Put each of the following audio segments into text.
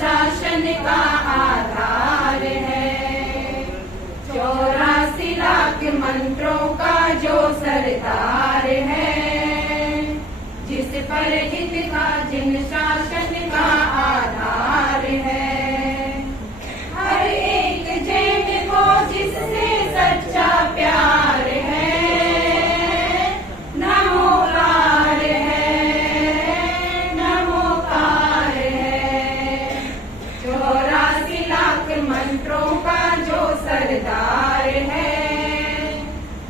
शासन का आधार है। 84 लाख मंत्रों का जो सरदार है, जिस पर हित का जिन शासन का आधार है। हर एक जैन को जिससे सच्चा प्यार है, नमोकार है, नमोकार है। 84 लाख मंत्रों का जो सरदार है,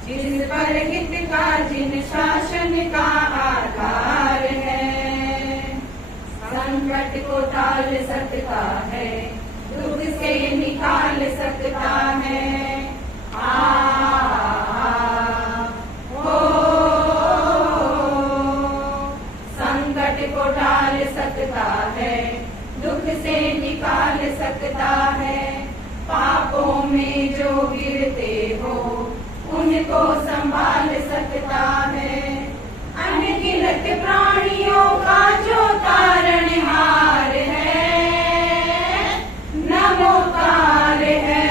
जिस पर हित का जिन शासन का आधार है। संकट को टाल सकता है, दुख से निकाल सकता है। संकट को टाल सकता है, दुख से निकाल सकता है। पापों में जो गिरते हो उनको संभाल सकता है। अनगिनत प्राणियों का जो तारणहार है, नमोकार है,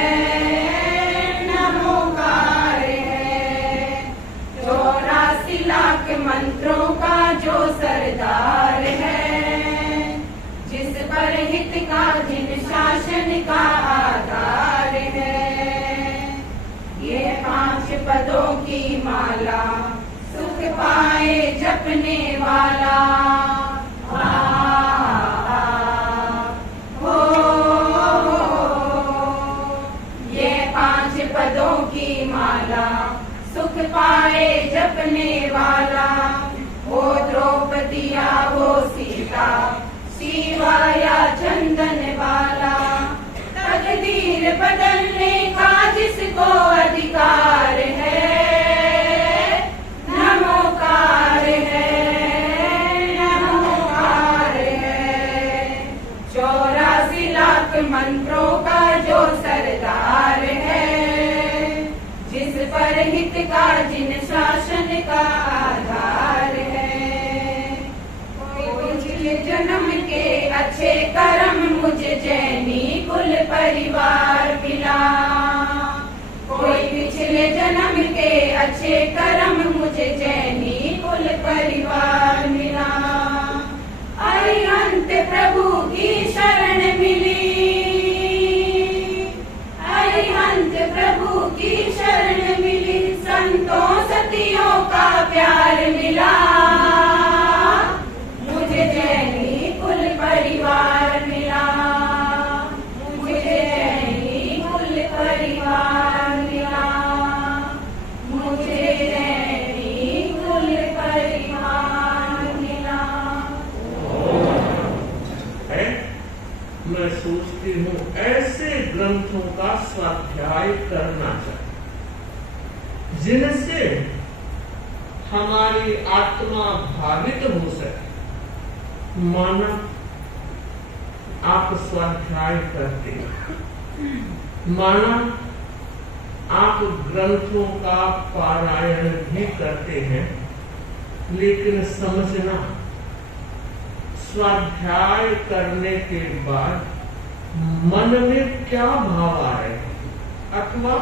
नमोकार है। 84 लाख मंत्रों का जो सरदार है, जिस पर हित का जिन शासन का आधार है। ये 5 पदों की माला सुख पाए जपने वाला। ये 5 पदों की माला सुख पाए जपने वाला। वो द्रौपदिया वो सीता, शिवा या चंदन वाला। तकदीर बदलने का जिसको अधिकार है, नमोकार है, नमोकार है। 84 लाख मंत्रों का जो सरदार है, जिस पर हित का जिन शासन का आधार है। पिछले जन्म के अच्छे कर्म मुझे जैनी कुल परिवार मिला। कोई पिछले जन्म के अच्छे कर्म मुझे जैनी कुल परिवार मिला। अरिहंत प्रभु की शरण मिली, अरिहंत प्रभु की शरण मिली। संतों सतियों का प्यार मिला, मुझे जैनी कुल परिवार मिला। मुझे जैनी कुल परिवार मिला, मुझे जैनी कुल परिवार मिला। मैं सोचती हूँ ऐसे ग्रंथों का स्वाध्याय करना चाहिए, जिनसे हमारी आत्मा भावित हो सके। माना आप स्वाध्याय करते हैं, माना आप ग्रंथों का पारायण भी करते हैं, लेकिन समझना स्वाध्याय करने के बाद मन में क्या भाव आ रहे हैं, अथवा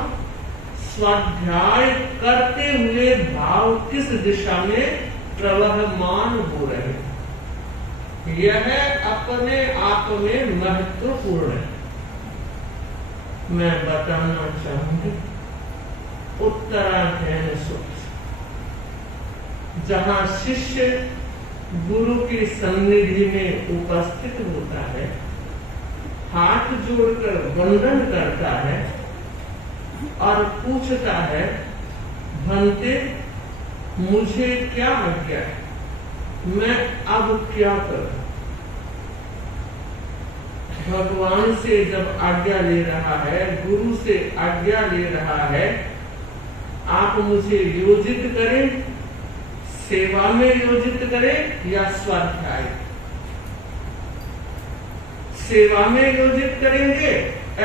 स्वाध्याय करते हुए भाव किस दिशा में प्रवहमान हो रहे हैं, यह अपने आप में महत्वपूर्ण है। मैं बताना चाहूंगी उत्तराखंड सूत्र, जहाँ शिष्य गुरु की सन्निधि में उपस्थित होता है, हाथ जोड़कर वंदन करता है और पूछता है, भंते मुझे क्या आज्ञा है, मैं अब क्या करूं? भगवान से जब आज्ञा ले रहा है, गुरु से आज्ञा ले रहा है, आप मुझे योजित करें, सेवा में योजित करें या स्वाध्याय? सेवा में योजित करेंगे,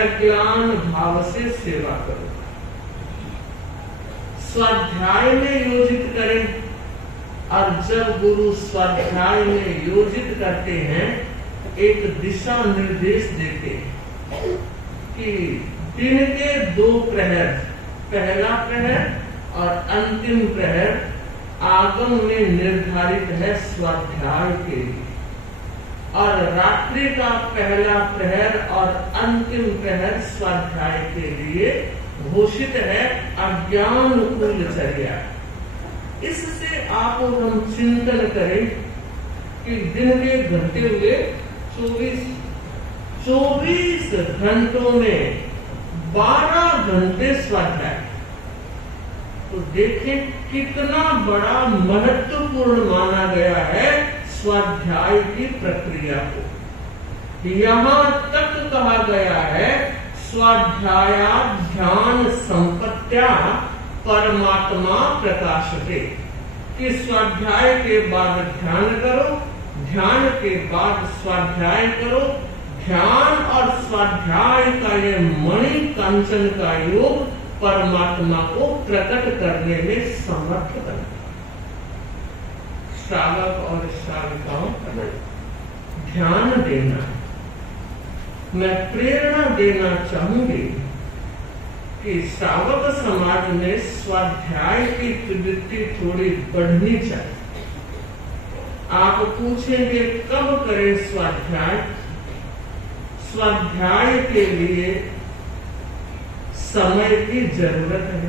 अज्ञान भाव से सेवा करो। स्वाध्याय में योजित करें, और जब गुरु स्वाध्याय में योजित करते हैं एक दिशा निर्देश देते हैं कि दिन के 2 प्रहर, पहला प्रहर और अंतिम प्रहर आगम में निर्धारित है स्वाध्याय के लिए, और रात्रि का पहला प्रहर और अंतिम प्रहर स्वाध्याय के लिए घोषित है अज्ञान कूलचर्या। इससे आप और हम चिंतन करें कि दिन के घंटे हुए 24 घंटों में 12 घंटे स्वाध्याय। तो देखें कितना बड़ा महत्वपूर्ण माना गया है स्वाध्याय की प्रक्रिया को। यहाँ तक कहा गया है स्वाध्यायाध्यान संपत्त्या परमात्मा प्रकाशते, कि स्वाध्याय के बाद ध्यान करो, ध्यान के बाद स्वाध्याय करो, ध्यान और स्वाध्याय का ये मणि कंचन का योग परमात्मा को प्रकट करने में समर्थ बनता। श्रावक और श्राविकाओं का ध्यान देना, मैं प्रेरणा देना चाहूंगी कि श्रावक समाज में स्वाध्याय की प्रवृत्ति थोड़ी बढ़नी चाहिए। आप पूछेंगे कब करें स्वाध्याय? स्वाध्याय के लिए समय की जरूरत है,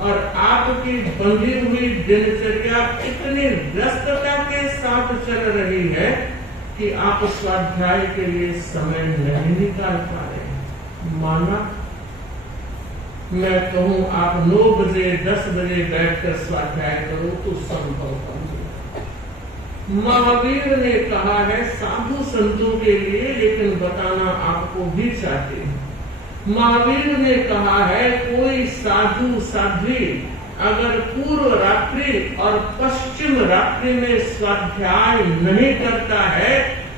और आपकी बंधी हुई दिनचर्या इतनी व्यस्तता के साथ चल रही है कि आप स्वाध्याय के लिए समय नहीं निकाल पा रहे। माना मैं कहूं आप 9 बजे 10 बजे बैठकर स्वाध्याय करो तो संभव नहीं। महावीर ने कहा है साधु संतों के लिए, लेकिन बताना आपको भी चाहते हैं। महावीर ने कहा है कोई साधु साध्वी अगर पूर्व रात्रि और पश्चिम रात्रि में स्वाध्याय नहीं करता है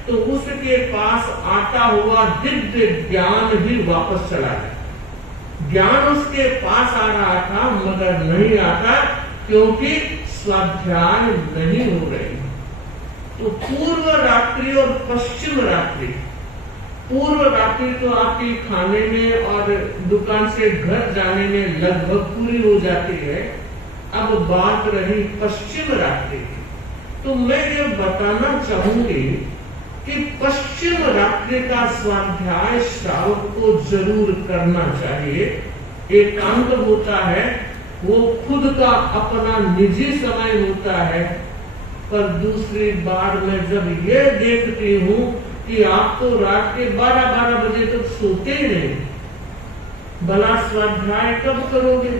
तो उसके पास आता हुआ दिव्य ज्ञान भी वापस चला जाए। ज्ञान उसके पास आ रहा था मगर नहीं आता, क्योंकि स्वाध्याय नहीं हो रही। तो पूर्व रात्रि और पश्चिम रात्रि, पूर्व रात्रि तो आपकी खाने में और दुकान से घर जाने में लगभग पूरी हो जाती है। अब बात रही पश्चिम रात्रि की, तो मैं ये बताना चाहूंगी कि पश्चिम रात्रि का स्वाध्याय श्रावक को जरूर करना चाहिए। एकांत होता है, वो खुद का अपना निजी समय होता है। पर दूसरी बार मैं जब ये देखती हूँ कि आप तो रात के 12-12 बजे तक सोते ही नहीं, भला स्वाध्याय कब करोगे?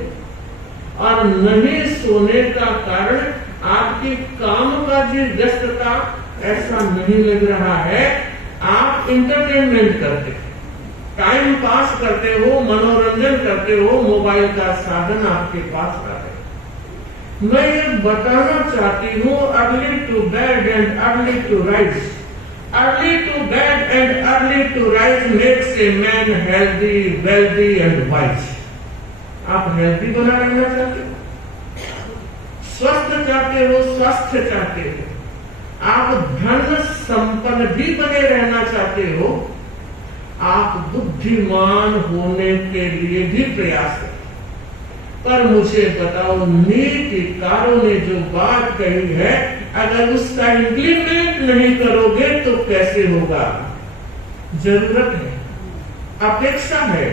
और नहीं सोने का कारण आपकी कामकाजी व्यस्तता ऐसा नहीं लग रहा है। आप इंटरटेनमेंट करते, टाइम पास करते हो, मनोरंजन करते हो, मोबाइल का साधन आपके पास आ है। मैं ये बताना चाहती हूँ early to bed and early to rise, early to bed and early to rise makes a man healthy, wealthy and wise. आप हेल्दी बना रहना चाहते हो, स्वस्थ चाहते हो, स्वास्थ्य चाहते हो, आप धन संपन्न भी बने रहना चाहते हो, आप बुद्धिमान होने के लिए भी प्रयास करें। पर मुझे बताओ, नीतिकारों ने जो बात कही है, अगर उसका इम्प्लीमेंट नहीं करोगे तो कैसे होगा? जरूरत है, अपेक्षा है,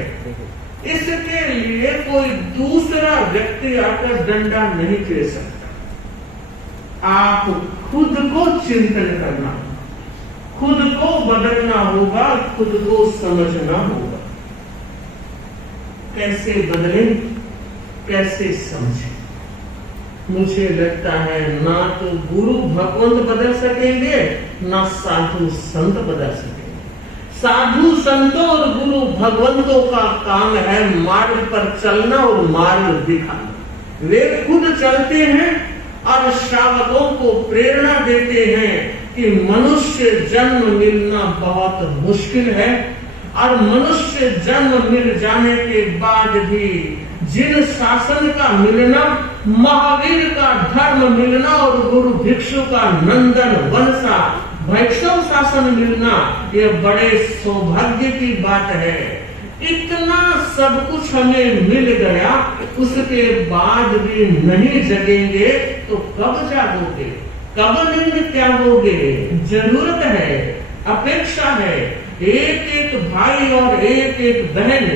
इसके लिए कोई दूसरा व्यक्ति आकर डंडा नहीं दे सकता। आप खुद को चिंतन करना, खुद को बदलना होगा, खुद को समझना होगा। कैसे बदलें, कैसे समझें? मुझे लगता है ना तो गुरु भगवंत बदल सकेंगे, ना साधु संत बदल सकेंगे। साधु संतों और गुरु भगवंतों का काम है मार्ग पर चलना और मार्ग दिखाना। वे खुद चलते हैं और श्रावकों को प्रेरणा देते हैं कि मनुष्य जन्म मिलना बहुत मुश्किल है, और मनुष्य जन्म मिल जाने के बाद भी जिन शासन का मिलना, महावीर का धर्म मिलना और गुरु भिक्षु का नंदन वंशा वैष्णव शासन मिलना यह बड़े सौभाग्य की बात है। इतना सब कुछ हमें मिल गया, उसके बाद भी नहीं जगेंगे तो कब जागोगे, कब नींद त्यागोगे? जरूरत है, अपेक्षा है, एक एक भाई और एक एक बहन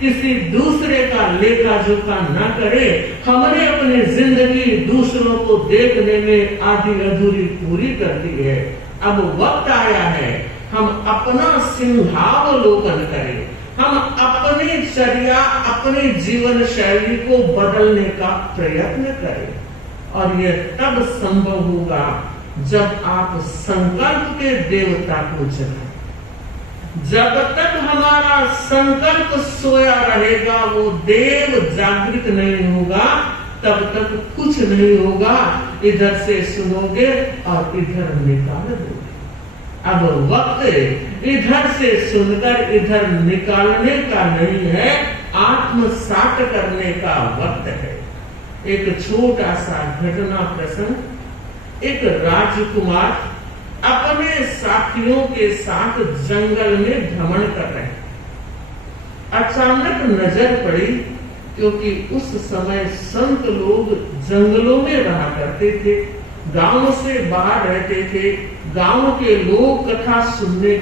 किसी दूसरे का लेखा जोखा न करे। हमने अपनी जिंदगी दूसरों को देखने में आधी अधूरी पूरी कर दी है। अब वक्त आया है हम अपना सिंहावलोकन करें, हम अपनी चर्या, अपनी जीवन शैली को बदलने का प्रयत्न करें। और यह तब संभव होगा जब आप संकल्प के देवता को जगाएं। जब तक हमारा संकल्प सोया रहेगा, वो देव जागृत नहीं होगा, तब तक कुछ नहीं होगा। इधर से सुनोगे और इधर निकाल दोगे। अब वक्त इधर से सुनकर इधर निकालने का नहीं है, आत्मसात करने का वक्त है। एक छोटा सा घटना प्रसंग। एक राजकुमार अपने साथियों के साथ जंगल में भ्रमण कर रहे हैं। अचानक नजर पड़ी, क्योंकि उस समय संत लोग जंगलों में रहा करते थे, गांव से बाहर रहते थे। गांव के लोग कथा सुनने